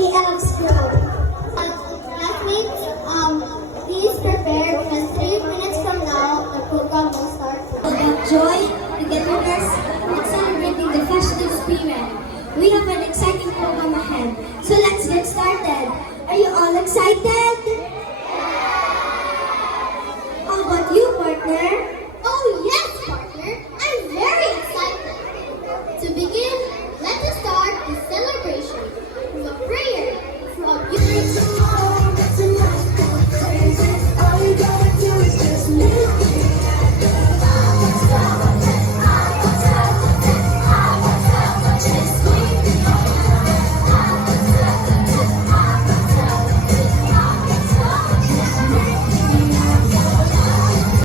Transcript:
the Elks Club. Classmates, please prepare because 3 minutes from now, the program will start. About joy, togetherness, and celebrating the festive spirit. We have an exciting program ahead, so let's get started. Are you all excited?